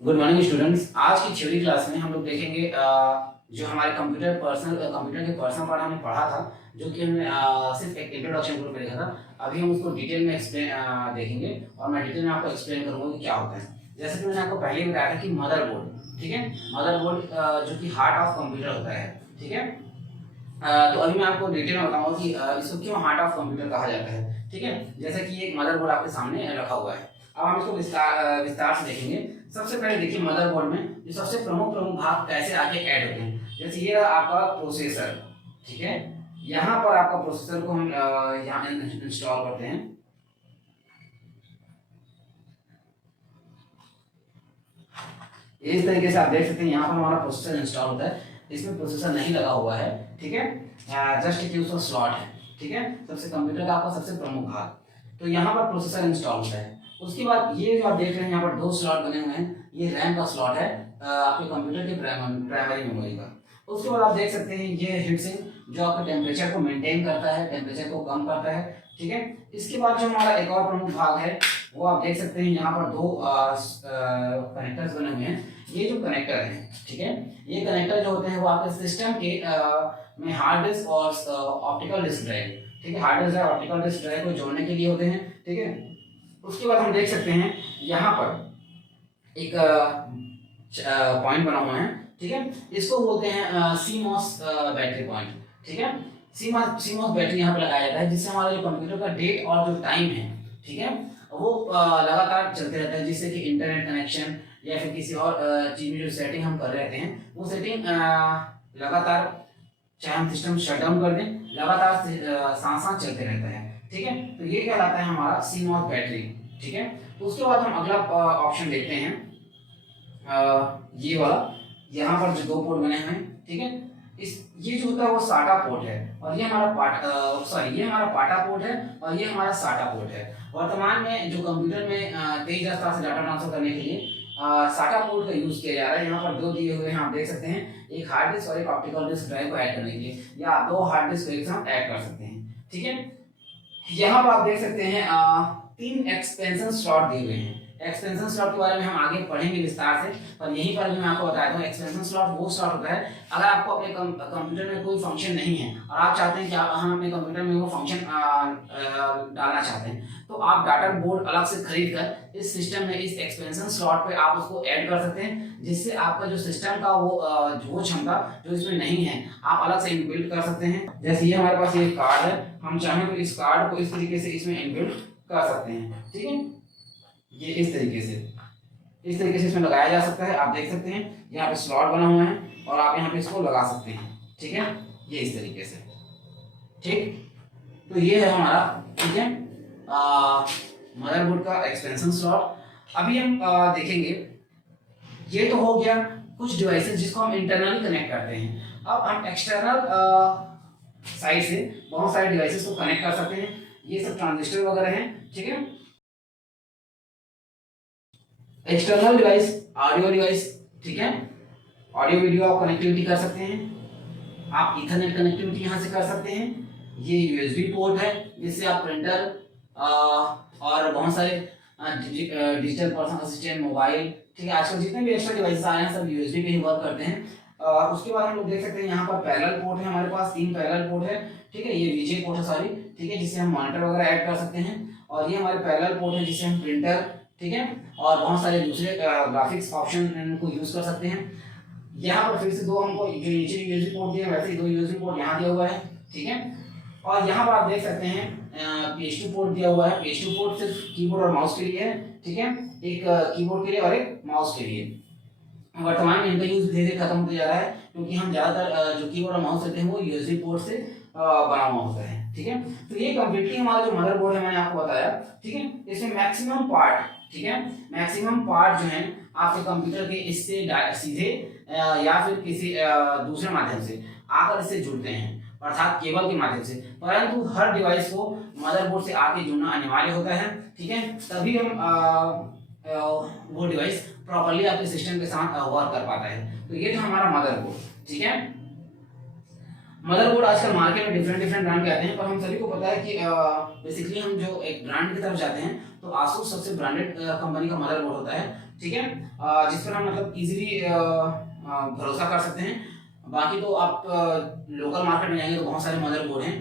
Good morning students. आज की theory class में हम लोग देखेंगे जो हमारे कंप्यूटर के पर्सनल पार्ट हमने पढ़ा था, जो कि हमने सिर्फ एक इंट्रोडक्शन ग्रुप में देखा था। अभी हम उसको डिटेल में एक्सप्लेन देखेंगे और मैं डिटेल में आपको एक्सप्लेन करूंगा कि क्या होता है। जैसे कि मैंने आपको पहले ही बताया था कि मदरबोर्ड, ठीक है, मदरबोर्ड जो कि हार्ट ऑफ कंप्यूटर होता है, ठीक है। तो अभी मैं आपको डिटेल में बताऊंगा कि इसको क्यों हार्ट ऑफ कंप्यूटर कहा जाता है, ठीक है। जैसे कि एक मदरबोर्ड आपके सामने रखा हुआ है। अब हम इसको विस्तार से देखेंगे। सबसे पहले देखिए मदरबोर्ड में जो सबसे प्रमुख भाग कैसे आके ऐड होते हैं। जैसे ये रहा आपका प्रोसेसर, ठीक है। यहाँ पर आपका प्रोसेसर को हम यहाँ इंस्टॉल करते हैं। इस तरीके से आप देख सकते हैं यहाँ पर हमारा प्रोसेसर इंस्टॉल होता है। इसमें प्रोसेसर नहीं लगा हुआ है, ठीक है, जस्ट एक यूजर स्लॉट है, ठीक है। सबसे कंप्यूटर का आपका सबसे प्रमुख भाग, तो यहाँ पर प्रोसेसर इंस्टॉल होता है। उसके बाद ये जो आप देख रहे हैं यहाँ पर दो स्लॉट बने हुए हैं, ये रैम का स्लॉट है आपके कंप्यूटर के प्राइमरी मेमोरी का। उसके बाद आप देख सकते हैं ये हीट सिंक जो आपके टेम्परेचर को मेंटेन करता है, टेम्परेचर को कम करता है, ठीक है। इसके बाद जो हमारा एक और प्रमुख भाग है वो आप देख सकते हैं यहाँ पर दो कनेक्टर्स बने हुए हैं। ये जो कनेक्टर है, ठीक है, ये कनेक्टर जो होते हैं वो आपके सिस्टम के में हार्ड डिस्क और ऑप्टिकल डिस्क ड्राइव, ठीक है, हार्ड डिस्क और ऑप्टिकल डिस्क ड्राइव को जोड़ने के लिए होते हैं, ठीक है। उसके बाद हम देख सकते हैं यहाँ पर एक पॉइंट बना हुआ है, ठीक है। इसको बोलते हैं सीमॉस बैटरी पॉइंट, ठीक है। सीमॉस बैटरी यहाँ पे लगाया जाता है, जिससे हमारा जो कंप्यूटर का डेट और जो टाइम है, ठीक है, वो लगातार चलते रहता है, जिससे कि इंटरनेट कनेक्शन या फिर किसी और चीज में जो सेटिंग हम कर रहे हैं वो सेटिंग लगातार, चाहे हम सिस्टम शट डाउन कर दें, लगातार साथ चलते रहता है, ठीक है। तो ये कहलाता है हमारा सीमॉस बैटरी, ठीक है। तो उसके बाद हम अगला ऑप्शन देखते हैं, ये वाला, यहाँ पर जो दो पोर्ट बने हुए हैं, ठीक है। इस ये जो होता है वो साटा पोर्ट है और ये हमारा ये हमारा पाटा पोर्ट है और ये हमारा साटा पोर्ट है। वर्तमान में जो कंप्यूटर में तेज रफ्तार से डाटा ट्रांसफर करने के लिए साटा पोर्ट का यूज किया जा रहा है। यहाँ पर दो दिए हुए हैं, आप देख सकते हैं, एक हार्ड डिस्क और एक ऑप्टिकल डिस्क ड्राइव को ऐड करने के लिए, या दो हार्ड डिस्क एक साथ ऐड कर सकते हैं, ठीक है। यहाँ पर आप देख सकते हैं 3 एक्सपेंशन स्लॉट दिए हुए हैं। एक्सपेंशन स्लॉट के बारे में हम आगे पढ़ेंगे विस्तार से, पर यहीं पर भी मैं आपको बताता हूँ एक्सपेंशन स्लॉट वो स्लॉट होता है अगर आपको अपने कंप्यूटर में कोई फंक्शन नहीं है और आप चाहते हैं कि हम अपने कंप्यूटर में वो फंक्शन डालना चाहते हैं, तो आप डाटा बोर्ड अलग से खरीद कर इस सिस्टम में इस एक्सपेंशन स्लॉट पे आप उसको ऐड कर सकते हैं, जिससे आपका जो सिस्टम का वो क्षमता जो इसमें नहीं है आप अलग से इनबिल्ट कर सकते हैं। जैसे ये हमारे पास ये कार्ड है, हम चाहें तो इस कार्ड को इस तरीके से इसमें इनबिल्ट कर सकते हैं, ठीक है। ये इस तरीके से इसमें लगाया जा सकता है। आप देख सकते हैं यहाँ पे स्लॉट बना हुआ है और आप यहाँ पे इसको लगा सकते हैं, ठीक है, ये इस तरीके से, ठीक। तो ये है हमारा, ठीक है, मदरबोर्ड का एक्सपेंशन स्लॉट। अभी हम देखेंगे, ये तो हो गया कुछ डिवाइसेस जिसको हम इंटरनली कनेक्ट करते हैं। अब हम एक्सटर्नल साइड से बहुत सारे डिवाइसेस को कनेक्ट कर सकते हैं। ये सब ट्रांजिस्टर वगैरह हैं, ठीक है। एक्सटर्नल डिवाइस, ऑडियो डिवाइस, ठीक है, ऑडियो वीडियो आप कनेक्टिविटी कर सकते हैं, आप इथरनेट कनेक्टिविटी यहाँ से कर सकते हैं। ये यूएसबी पोर्ट है जिससे आप प्रिंटर और बहुत सारे डिजिटल पर्सनल असिस्टेंट, मोबाइल, ठीक है, आजकल जितने भी एक्स्ट्रा डिवाइसेस आ रहे हैं सब यूएसबी पे ही वर्क करते हैं। उसके बाद हम लोग देख सकते हैं यहाँ पर पैरेलल पोर्ट है, हमारे पास 3 पैरेलल पोर्ट है, ठीक है, ये वीजे पोर्ट है सॉरी, ठीक है, जिससे हम मॉनिटर वगैरह ऐड कर सकते हैं। और ये हमारे पैरेलल पोर्ट है जिससे हम प्रिंटर, ठीक है, और बहुत सारे दूसरे ग्राफिक्स ऑप्शन को यूज कर सकते हैं। यहाँ पर फिर से दो हमको जो नीचे यूएसबी पोर्ट दिया वैसे ही 2 यूएसबी पोर्ट यहाँ दिया हुआ है, ठीक है। और यहाँ पर आप देख सकते हैं PS2 पोर्ट दिया हुआ है। PS2 पोर्ट सिर्फ कीबोर्ड और माउस के लिए है, ठीक है, एक कीबोर्ड के लिए और एक माउस के लिए। वर्तमान में इनका यूज धीरे धीरे खत्म होते जा रहा है क्योंकि हम ज्यादातर जो कीबोर्ड और माउस रहते हैं वो यूएसबी पोर्ट से बना हुआ होता है, ठीक है। तो ये कंप्लीटली हमारा जो मदरबोर्ड है मैंने आपको बताया, ठीक है। इसमें मैक्सिमम पार्ट, ठीक है, मैक्सिमम पार्ट जो है आपके कंप्यूटर के इससे सीधे या फिर किसी दूसरे माध्यम से आकर इससे जुड़ते हैं, अर्थात केबल के माध्यम से। परंतु हर डिवाइस को मदरबोर्ड से आके जुड़ना अनिवार्य होता है, ठीक है, तभी हम वो डिवाइस प्रॉपर्ली आपके सिस्टम के साथ वर्क कर पाता है। तो ये था हमारा मदरबोर्ड, ठीक है। मदरबोर्ड आजकल मार्केट में डिफरेंट ब्रांड के आते हैं, पर हम सभी को पता है कि बेसिकली हम जो एक ब्रांड की तरफ जाते हैं तो आसूस सबसे ब्रांडेड कंपनी का मदरबोर्ड होता है, ठीक है, जिस पर हम मतलब इजीली भरोसा कर सकते हैं। बाकी तो आप लोकल मार्केट में जाएंगे तो बहुत सारे मदरबोर्ड हैं।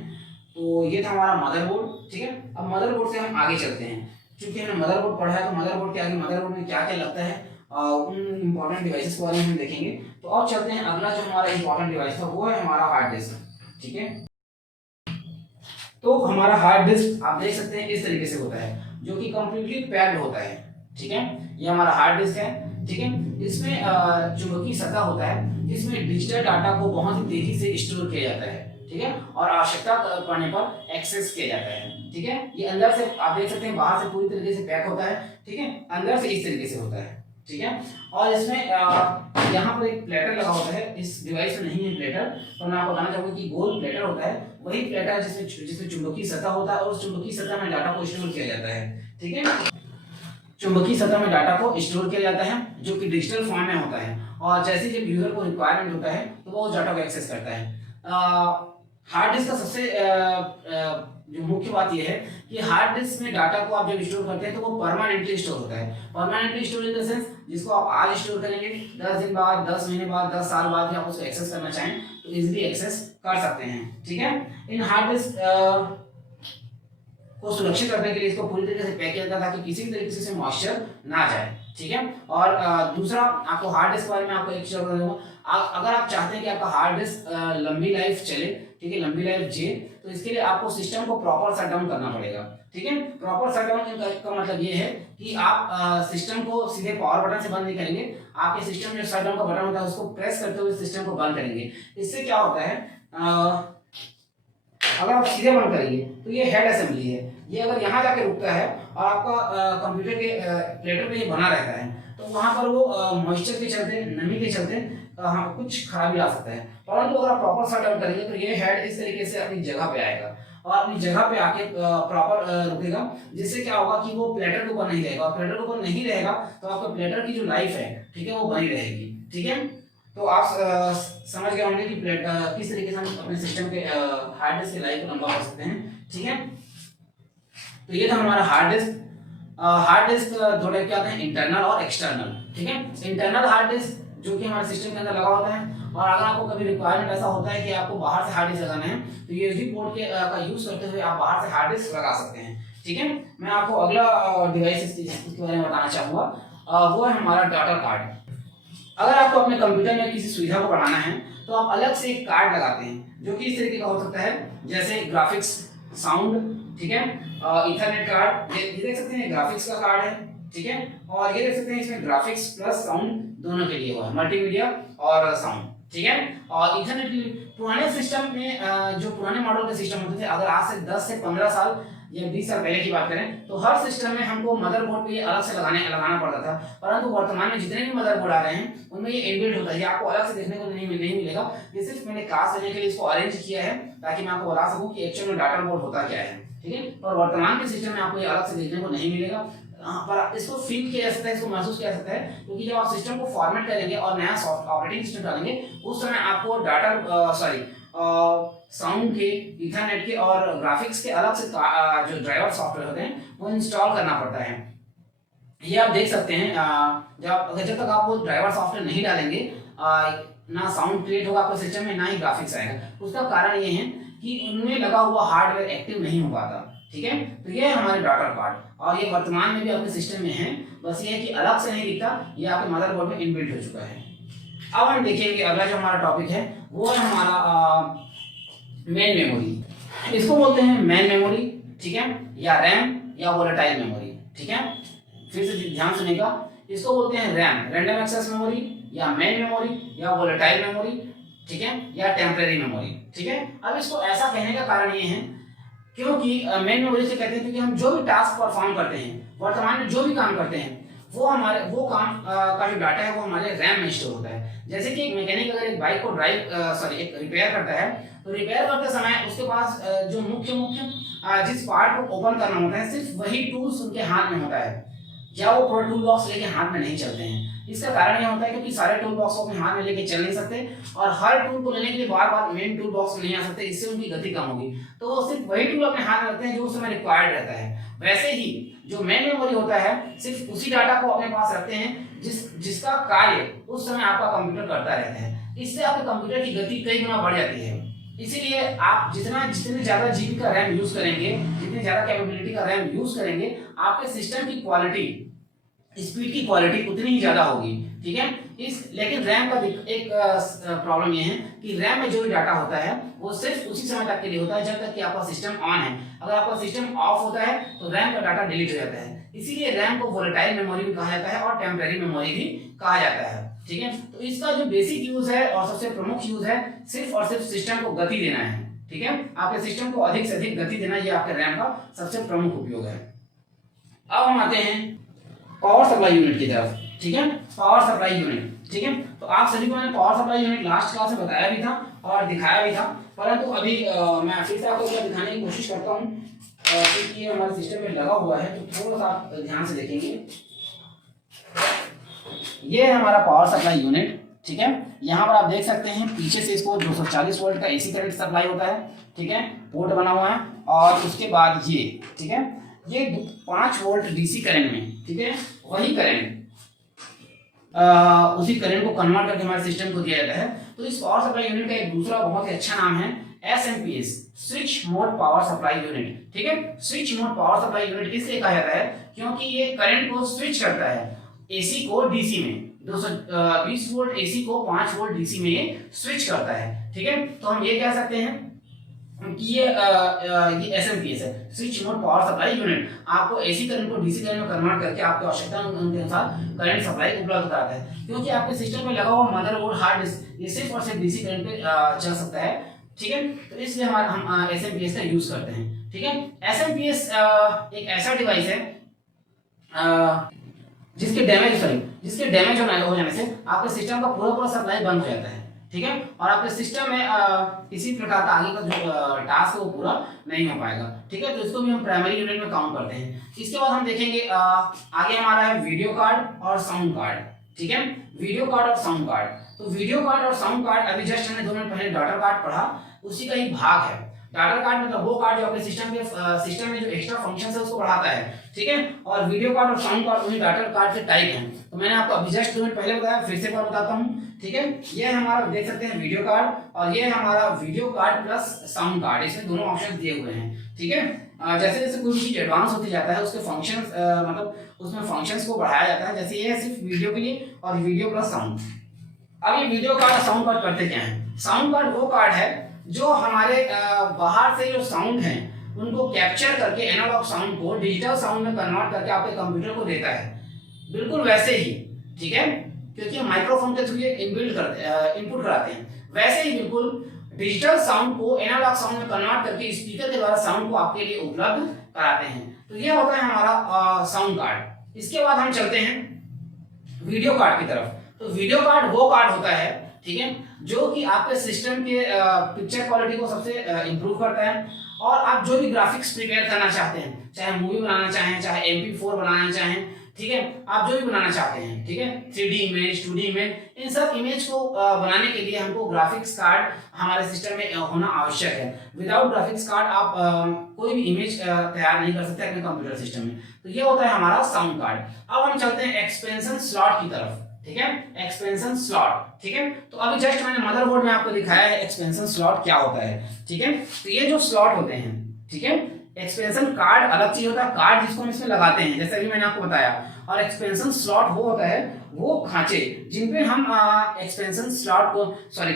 तो ये था हमारा मदरबोर्ड, ठीक है। अब मदरबोर्ड से हम आगे चलते हैं, क्योंकि हमने मदरबोर्ड पढ़ा है तो मदरबोर्ड के आगे मदरबोर्ड में क्या क्या लगता है उन इंपॉर्टेंट डिवाइसेस के बारे में हम देखेंगे। तो अब चलते हैं, अगला जो हमारा इंपॉर्टेंट डिवाइस था वो है हमारा हार्ड डिस्क, ठीक है। तो हमारा हार्ड डिस्क आप देख सकते हैं इस तरीके से होता है, जो कि कंप्लीटली पैक्ड होता है, ठीक है। ये हमारा हार्ड डिस्क है, ठीक है। इसमें चुंबकीय सतह होता है, जिसमें डिजिटल डाटा को बहुत ही तेजी से स्टोर किया जाता है, ठीक है, और आवश्यकता पड़ने पर एक्सेस किया जाता है, ठीक है। ये अंदर से आप देख सकते हैं, बाहर से पूरी तरीके से पैक होता है, ठीक है, अंदर से इस तरीके से होता है, ठीक है। और इसमें यहाँ पर एक प्लेटर लगा होता है, इस डिवाइस में नहीं है प्लेटर, तो मैं आपको बताना चाहूंगा कि गोल प्लेटर होता है, वही प्लेटर जिसमें चुंबकीय सतह होता है और उस चुंबकीय सतह में डाटा को स्टोर किया जाता है, ठीक है। चुंबकीय सतह में डाटा को स्टोर किया जाता है, जो कि डिजिटल फॉर्म में होता है, और जैसे जब यूजर को रिक्वायरमेंट होता है तो वो उस डाटा को एक्सेस करता है। हार्ड डिस्क का सबसे जो मुख्य बात यह है कि हार्ड डिस्क में डाटा को आप जब स्टोर करते हैं तो वो परमानेंटली स्टोर होता है। Permanently store in the sense, जिसको आप आज स्टोर करेंगे, 10 दिन बाद, 10 महीने बाद, 10 साल बाद भी आप उसको एक्सेस करना चाहें तो इजीली एक्सेस कर सकते हैं, ठीक है। इन हार्ड डिस्क को सुरक्षित करने के लिए इसको पूरी तरीके से पैक किया जाता है ताकि किसी भी तरीके से मॉइस्चर ना जाए, ठीक है। और दूसरा, आपको हार्ड डिस्क के बारे में आपको एक चीज बता दूंगा, अगर आप चाहते हैं कि आपका हार्ड डिस्क लंबी लाइफ चले, ठीक है, लंबी लाइफ जिए, तो इसके लिए आपको सिस्टम को प्रॉपर शट डाउन करना पड़ेगा, ठीक है। प्रॉपर शट डाउन का मतलब ये है कि आप सिस्टम को सीधे पावर बटन से बंद नहीं करेंगे, आपके सिस्टम में शट डाउन का बटन होता है, उसको प्रेस करते हुए सिस्टम को बंद करेंगे। इससे क्या होता है, अगर आप सीधे बंद करेंगे तो ये हेड असेंबली है, ये अगर यहाँ जाके रुकता है और आपका कंप्यूटर के प्लेटर पे ये बना रहता है, तो वहाँ पर वो मॉइस्चर के चलते, नमी के चलते कुछ खराबी आ सकता है। परंतु अगर आप प्रॉपर शट डाउन करेंगे तो ये हेड इस तरीके से अपनी जगह पे आएगा और अपनी जगह पे आके प्रॉपर रुकेगा, जिससे क्या होगा कि वो प्लेटर के ऊपर नहीं रहेगा, और प्लेटर के ऊपर नहीं रहेगा तो आपका प्लेटर की जो लाइफ है, ठीक है, वो बनी रहेगी, ठीक है। तो आप समझ गए होंगे कि किस तरीके से हम अपने सिस्टम के हार्ड डिस्क की लाइफ को लंबा कर सकते हैं, ठीक है। तो ये था हमारा हार्ड डिस्क। हार्ड डिस्क दो टाइप के आते हैं, इंटरनल और एक्सटर्नल, ठीक है। इंटरनल हार्ड डिस्क जो कि हमारे सिस्टम के अंदर लगा होता है, और अगर आपको कभी रिक्वायरमेंट ऐसा होता है कि आपको बाहर से हार्ड डिस्क लगाना है तो यूएसबी पोर्ट के का यूज करते हुए आप बाहर से हार्ड डिस्क लगा सकते हैं, ठीक है। मैं आपको अगला डिवाइस इसके बारे में बताना चाहूँगा, वो है हमारा डाटा कार्ड। अगर आपको अपने कंप्यूटर में किसी सुविधा को बढ़ाना है तो आप अलग से एक कार्ड लगाते हैं, जो कि इस तरीके का हो सकता है, जैसे ग्राफिक्स, साउंड, ठीक है, इथरनेट कार्ड, ये देख सकते हैं ग्राफिक्स का कार्ड है, ठीक है, और ये देख सकते हैं इसमें ग्राफिक्स प्लस साउंड दोनों के लिए हुआ है, मल्टीमीडिया और साउंड, ठीक है। और इथरनेट पुराने सिस्टम में जो पुराने मॉडल के सिस्टम होते थे, अगर आज से 10 से 15 साल या 20 साल पहले की बात करें तो हर सिस्टम में हमको मदरबोर्ड पे अलग से लगाना पड़ता था, परंतु वर्तमान में जितने भी मदरबोर्ड आ रहे हैं उनमें ये इनबिल्ट होता है, ये आपको अलग से देखने को नहीं मिलेगा। ये सिर्फ मैंने क्लास लेने के लिए इसको अरेंज किया है ताकि मैं आपको बता सकूं कि एक्चुअल में डाटा बोर्ड होता क्या है, ठीक है। और वर्तमान के सिस्टम में आपको ये अलग से देखने को नहीं मिलेगा, पर इसको फील किया जा सकता है, इसको महसूस किया जा सकता है, क्योंकि जब आप सिस्टम को फॉर्मेट करेंगे और नया ऑपरेटिंग सिस्टम डालेंगे उस समय आपको डाटा साउंड के, इथरनेट के और ग्राफिक्स के अलग से जो ड्राइवर सॉफ्टवेयर होते हैं वो इंस्टॉल करना पड़ता है। ये आप देख सकते हैं, जब तक आप वो ड्राइवर सॉफ्टवेयर नहीं डालेंगे ना साउंड क्रिएट होगा आपके सिस्टम में, ना ही ग्राफिक्स आएगा। उसका कारण ये है कि उनमें लगा हुआ हार्डवेयर एक्टिव नहीं हो पाता, ठीक है। तो ये है हमारे डाटा कार्ड, और ये वर्तमान में भी आपके सिस्टम में है, बस ये है कि अलग से नहीं दिखता, ये आपके मदरबोर्ड में इनबिल्ट हो चुका है। अब हम देखेंगे अगला जो हमारा टॉपिक है वो है हमारा मेन मेमोरी। इसको बोलते हैं मेन मेमोरी, ठीक है, या रैम या वोलेटाइल मेमोरी, ठीक है। फिर से ध्यान सुनिएगा, इसको बोलते हैं रैम, रैंडम एक्सेस मेमोरी, या मेन मेमोरी, या वोलेटाइल मेमोरी, ठीक है, या टेम्परेरी मेमोरी, ठीक है। अब इसको ऐसा कहने का कारण ये है क्योंकि मेन मेमोरी से कहते हैं क्योंकि हम जो भी टास्क परफॉर्म करते हैं, वर्तमान में जो भी काम करते हैं, वो काम का जो डाटा है वो हमारे रैम में स्टोर होता है। जैसे कि एक मैकेनिक अगर एक बाइक को एक रिपेयर करता है, तो रिपेयर करते समय उसके पास जो मुख्य जिस पार्ट को ओपन करना होता है, सिर्फ वही टूल्स उनके हाथ में होता है। या वो पूरा टूल बॉक्स लेके हाथ में नहीं चलते हैं। इसका कारण यह होता है क्योंकि सारे टूल बॉक्स को अपने हाथ में लेके चल नहीं सकते और हर टूल को लेने के लिए बार बार मेन टूल बॉक्स में नहीं आ सकते, इससे उनकी गति कम होगी। तो वो सिर्फ वही टूल अपने हाथ में रखते हैं जो उस समय रिक्वायर्ड रहता है। वैसे ही जो मेन मेमोरी होता है सिर्फ उसी डाटा को अपने पास रखते हैं जिसका कार्य उस समय आपका कंप्यूटर करता रहता है। इससे आपके कंप्यूटर की गति कई गुना बढ़ जाती है। इसीलिए आप जितने ज्यादा जीबी का रैम यूज करेंगे, जितनी ज्यादा कैपेबिलिटी का रैम यूज करेंगे, आपके सिस्टम की क्वालिटी, स्पीड की क्वालिटी उतनी ही ज्यादा होगी। ठीक है। लेकिन रैम का एक प्रॉब्लम ये है कि रैम में जो भी डाटा होता है वो सिर्फ उसी समय तक के लिए होता है जब तक कि आपका सिस्टम ऑन है। अगर आपका सिस्टम ऑफ होता है तो रैम का डाटा डिलीट हो जाता है। इसीलिए रैम को वोलेटाइल मेमोरी भी कहा जाता है और टेम्परेरी मेमोरी भी कहा जाता है। ठीक है। तो इसका जो बेसिक यूज है और सबसे प्रमुख यूज है सिर्फ और सिर्फ सिस्टम को गति देना है। ठीक है। आपके सिस्टम को अधिक से अधिक गति देना, ये आपके रैम का सबसे प्रमुख उपयोग है। अब हम आते हैं पावर सप्लाई यूनिट की तरफ। ठीक है। Power supply unit. ठीक है। तो आप सभी को मैंने power supply unit last class में बताया भी था और दिखाया भी था, परंतु अभी मैं फिर से आपको दिखाने की कोशिश करता हूँ क्योंकि ये हमारे सिस्टम में लगा हुआ है, तो थोड़ा सा आप ध्यान से देखेंगे। ये है हमारा पावर सप्लाई यूनिट। ठीक है। यहाँ पर आप देख सकते हैं पीछे से इसको 240 वोल्ट का एसी करंट सप्लाई होता है। ठीक है। पोर्ट बना हुआ है और उसके बाद ये, ठीक है, ये 5 वोल्ट डीसी करंट में, ठीक है, वही करंट उसी करंट को कन्वर्ट करके हमारे सिस्टम को दिया जाता है। तो इस पावर सप्लाई यूनिट का एक दूसरा बहुत ही अच्छा नाम है SMPS, switch mode power supply unit. ठीक है। Switch mode power supply unit इसलिए कहा जाता है क्योंकि ये करंट को स्विच करता है एसी को डीसी में। 220 वोल्ट एसी को 5 वोल्ट डीसी में ये स्विच करता है। ठीक है। तो हम ये कह सकते हैं कि ये SMPS है, switch mode power supply unit. आपको एसी करंट को डीसी करंट में कन्वर्ट करके आपकी आवश्यकता के अनुसार करंट सप्लाई उपलब्ध कराता है। क्योंकि आपके सिस्टम में लगा हुआ मदरबोर्ड हार्ड डिस्क ये सिर्फ और सिर्फ डीसी करंट पे चल सकता है। ठीक है। तो इसलिए हम SMPS का यूज करते हैं। ठीक है। SMPS एक ऐसा डिवाइस है जिसके डैमेज हो जाने से आपके सिस्टम का पूरा सप्लाई बंद हो जाता है। ठीक है। और आपके सिस्टम में किसी प्रकार का आगे का जो टास्क है वो पूरा नहीं हो पाएगा। ठीक है। तो इसको भी हम प्राइमरी यूनिट में काउंट करते हैं। इसके बाद हम देखेंगे आगे हमारा है वीडियो कार्ड और साउंड कार्ड। ठीक है। वीडियो कार्ड और साउंड कार्ड। तो वीडियो कार्ड और साउंड कार्ड अभी जस्ट हमने 2 मिनट पहले डाटा कार्ड पढ़ा, उसी का ही भाग है। डाटा कार्ड मतलब वो कार्ड जो आपके सिस्टम में जो एक्स्ट्रा फंक्शंस है उसको बढ़ाता है। ठीक है। और वीडियो कार्ड और साउंड कार्ड उन्हीं डाटा कार्ड के टाइप हैं। तो मैंने आपको अभी जस्ट 2 मिनट पहले बताया, फिर से एक बार बताता हूँ। ठीक है। ये हमारा देख सकते हैं वीडियो कार्ड और ये हमारा video card plus sound card, इसमें दोनों ऑप्शन दिए हुए हैं। ठीक है। जैसे जैसे कोई चीज एडवांस होती जाता है उसके फंक्शंस मतलब उसमें फंक्शंस को बढ़ाया जाता है। जैसे ये है सिर्फ वीडियो के लिए और वीडियो प्लस साउंड। अब ये वीडियो कार्ड और साउंड कार्ड करते क्या है? साउंड कार्ड वो कार्ड है जो हमारे बाहर से जो साउंड है उनको कैप्चर करके एनालॉग साउंड को डिजिटल साउंड में कन्वर्ट करके आपके कंप्यूटर को देता है। बिल्कुल वैसे ही, ठीक है, क्योंकि हम माइक्रोफोन के थ्रू ये इनपुट कराते हैं, वैसे ही बिल्कुल डिजिटल साउंड को एनालॉग साउंड में कन्वर्ट करके स्पीकर के द्वारा साउंड को आपके लिए उपलब्ध कराते हैं। तो ये होता है हमारा साउंड कार्ड। इसके बाद हम चलते हैं वीडियो कार्ड की तरफ। तो वीडियो कार्ड वो कार्ड होता है, ठीक है, जो कि आपके सिस्टम के पिक्चर क्वालिटी को सबसे इंप्रूव करता है और आप जो भी ग्राफिक्स प्रिपेयर करना चाहते हैं, चाहे मूवी बनाना चाहें, चाहे MP4 बनाना चाहें, ठीक है, आप जो भी बनाना चाहते हैं, ठीक है, 3D इमेज, 2D इमेज, इन सब इमेज को बनाने के लिए हमको ग्राफिक्स कार्ड हमारे सिस्टम में होना आवश्यक है। विदाउट ग्राफिक्स कार्ड आप कोई भी इमेज तैयार नहीं कर सकते अपने कंप्यूटर सिस्टम में। तो ये होता है हमारा साउंड कार्ड। अब हम चलते हैं एक्सपेंशन स्लॉट की तरफ, ठीक है, एक्सपेंशन स्लॉट, ठीक है। तो अभी जस्ट मैंने मदरबोर्ड में आपको दिखाया है एक्सपेंशन स्लॉट क्या होता है, ठीक है। तो ये जो स्लॉट होते हैं, ठीक है, एक्सपेंशन कार्ड अलग चीज होता है, कार्ड जिसको हम इसमें लगाते हैं, जैसे अभी मैंने आपको बताया, और एक्सपेंशन स्लॉट वो होता है वो खांचे जिन पे हम एक्सपेंशन स्लॉट को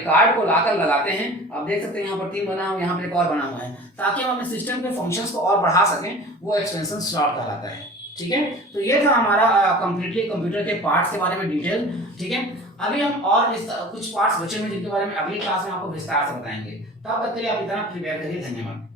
कार्ड को लाकर लगाते हैं। आप देख सकते हैं यहाँ पर 3 बना हुआ है, यहाँ पर एक और बना हुआ है, ताकि हम अपने सिस्टम के फंक्शंस को और बढ़ा सकें, वो एक्सपेंशन स्लॉट कहलाता है, ठीक है। तो ये था हमारा कंप्लीटली कंप्यूटर के पार्ट्स के बारे में डिटेल, ठीक है। अभी हम और कुछ पार्ट्स बचे हुए जिनके बारे में अगली क्लास में आपको विस्तार से बताएंगे। तब तक के लिए आप इतना प्रिपेयर करिए। धन्यवाद।